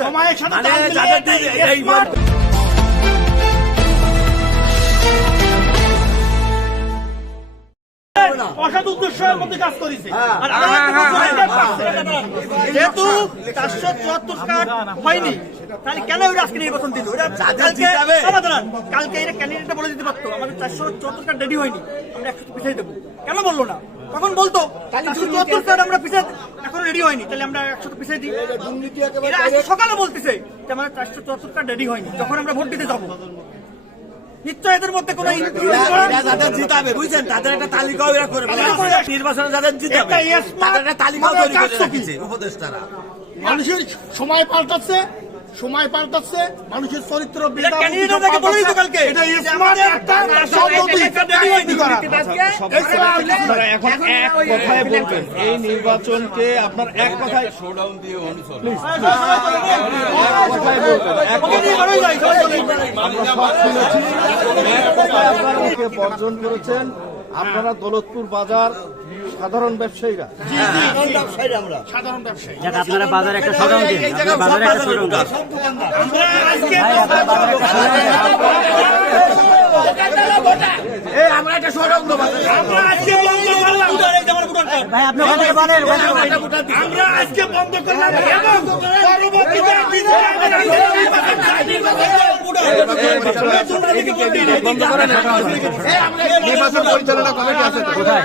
সময়ের সাথে অসৎ উদ্দেশ্যের মধ্যে কাজ করেছে। যেহেতু চারশো চুয়াত্তর কার্ড হয়নি তাহলে কেন ওরা আজকে নির্বাচন দিল। কালকে এটা ক্যান্ডিডেটটা বলে দিতে পারতো। আমাদের চারশো চুয়াত্তর কার্ড রেডি হয়নি। আমরা একশো পিছিয়ে দেবো। কেন বলল না? তখন বলতো চুয়াত্তর আমরা পিছিয়ে এখন রেডি হয়নি। তাহলে আমরা একশো পিছিয়ে দিই। এরা আজকে সকালে বলতেছে যে আমাদের চারশো চুয়াত্তর কার্ড রেডি হয়নি। যখন আমরা ভোট দিতে যাব। নিশ্চয় এদের মধ্যে কোনো এরা- এরা যাদের জিতাবে বুঝছেন? তাদের একটা তালিকাও এরা করে নির্বাচনে যাদের জিতাবে একটা yes mark, তাদের একটা তালিকাও মানে তৈরি করে রেখেছে উপদেষ্টারা। মানুষের সময় পাল্টাচ্ছে সময় পাল্টাচ্ছে মানুষের চরিত্র এখন এক কথায় বলবেন এই নির্বাচনকে আপনার এক কথায় শোডাউন দিয়ে বর্জন করেছেন আপনারা দৌলতপুর বাজার সাধারণ ব্যবসায়ীরা সাধারণ ব্যবসায়ী আপনারা বাজারে একটা আপনারা বাজারে একটা শোডাউন দিন আমরা আজকে এই আমরা একটা শোডাউন দেবো আমরা আজকে বন্ধ করলাম এই যে আমার ভোটার কার্ড। ভাই আপনি ওখান থেকে বলেন ওখান থেকে বলেন। আমরা আজকে বন্ধ করলাম এবং পরবর্তীতে বন্ধ করেন নির্বাচন পরিচালনা কমিটি আছে কোথায়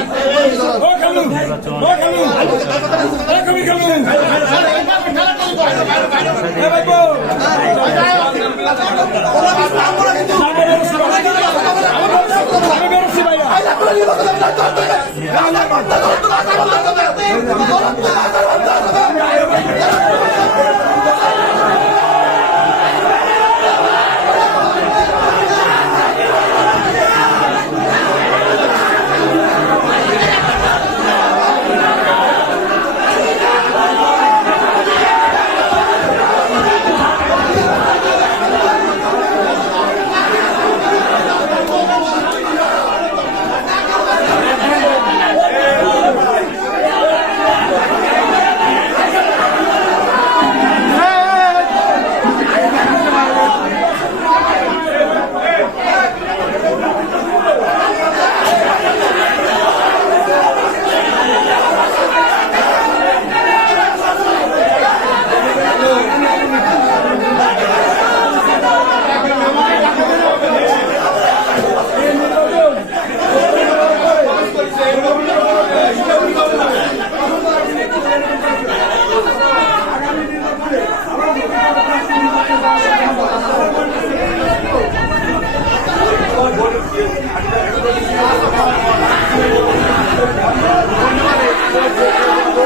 থেকে নির্বাচন Olha o povo, olha o povo.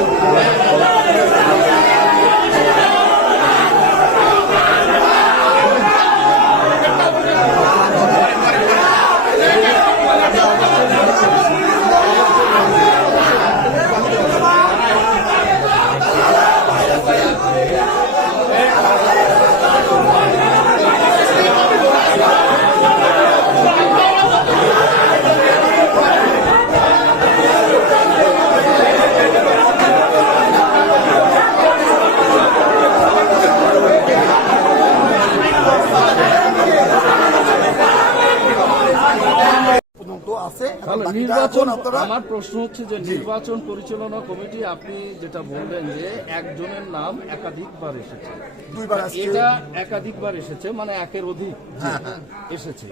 Amen. নির্বাচন আমার প্রশ্ন হচ্ছে যে নির্বাচন পরিচালনা কমিটি আপনি যেটা বললেন যে একজনের নাম একাধিকবার এসেছে। দুইবার এটা একাধিকবার এসেছে মানে একের অধিক হ্যাঁ, এসেছে।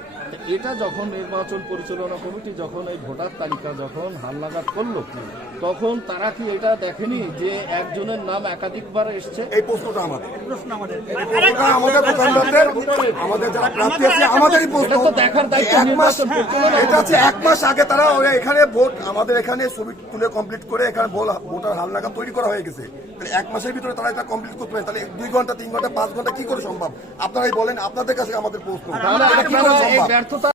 এটা যখন নির্বাচন পরিচালনা কমিটি যখন এই ভোটার তালিকা যখন হালনাগাদ করল তখন তারা কি এটা দেখেনি যে একজনের নাম একাধিকবার এসছে? এই প্রশ্নটা আমাদের। প্রশ্ন আমাদের। আমাদের আমাদের যারা প্রার্থী আছে আমাদেরই প্রশ্ন। দেখার দায়িত্ব এক মাস এটা হচ্ছে এক মাস আগে তারা ওরা এখানে ভোট আমাদের এখানে ছবি তুলে কমপ্লিট করে এখানে ভোটার হালনাগাদ তৈরি করা হয়ে গেছে। তাহলে এক মাসের ভিতরে তারা এটা কমপ্লিট করতে পারে। তাহলে দুই ঘণ্টা তিন ঘণ্টা পাঁচ ঘণ্টা কি করে সম্ভব? আপনারাই বলেন আপনাদের কাছে আমাদের প্রশ্ন।